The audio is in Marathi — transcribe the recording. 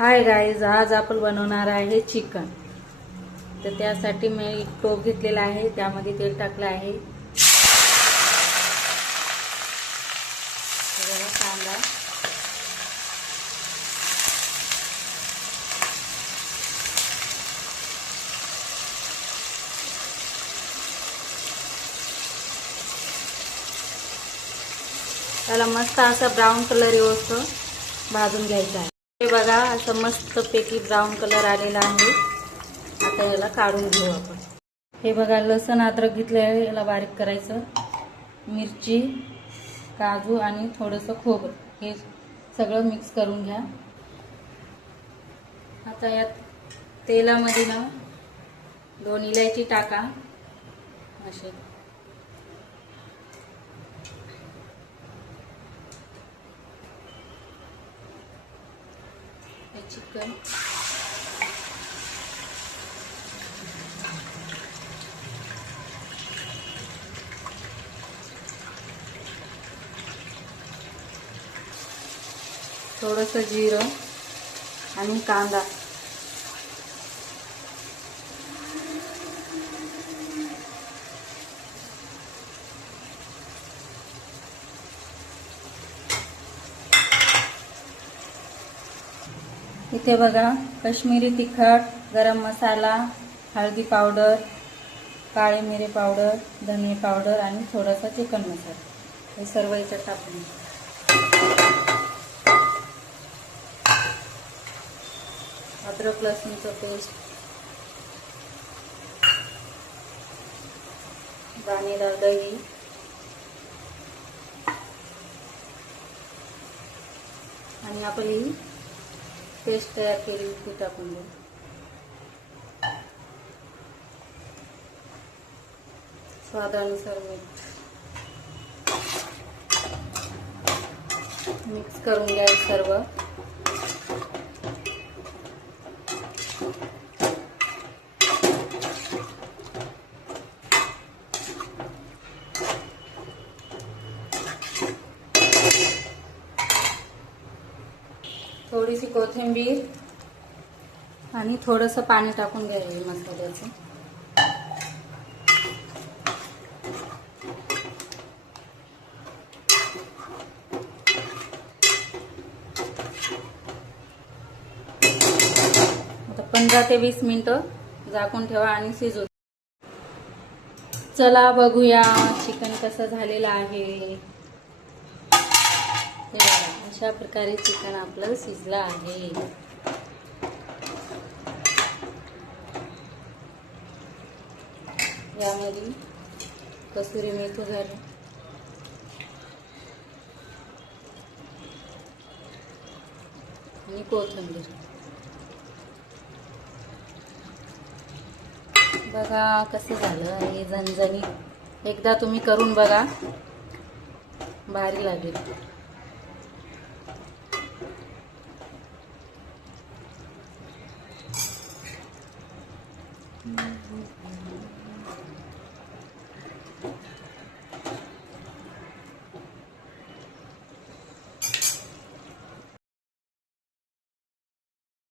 हाय गाईज, आज आपण बनवणार आहे चिकन। तर त्यासाठी मी एक टोप घेतलेला आहे, त्यामध्ये तेल टाकलं आहे। कांदा, त्याला मस्त असा ब्राऊन कलर येऊन भाजून घ्यायचा आहे। हे बघा, असं मस्त पैकी ब्राऊन कलर आलेला आहे। आता याला काढून घेऊ आपण। हे बघा, लसूण अद्रक घेतले आहे, याला बारीक करायचं। मिरची, काजू आणि थोडंसं खोबरं हे सगळं मिक्स करून घ्या। आता यात तेलामध्ये ना 2 इलायची टाका असे। चिकन थोडंसं जिरं आणि कांदा, इथे बघा काश्मीरी तिखट, गरम मसाला, हळदी पावडर, काळे मिरे पावडर, धने पावडर आणि थोडासा चिकन मसाला हे सर्व याच्यात टाकून अद्रक लसूणचं पेस्ट, दाणेदार दही आणि आपली पेस्ट तयार केली ती टाकून देऊ। स्वादानुसार मीठ, मिक्स करून घ्या सर्व। थोडीशी कोथिंबीर आणि थोडंसं पाणी टाकून घ्यायचं मसाल्याचं। आता 15 ते 20 मिनिटं झाकून ठेवा आणि शिजू। चला बघूया चिकन कसं झालेलं आहे। अशा प्रकारे चिकन आपलं शिजलं आहे। यामध्ये कसुरी मेथी घालू आणि कोथिंबीर। बघा कसं झालं हे झणझणीत। एकदा तुम्ही करून बघा, भारी लागेल।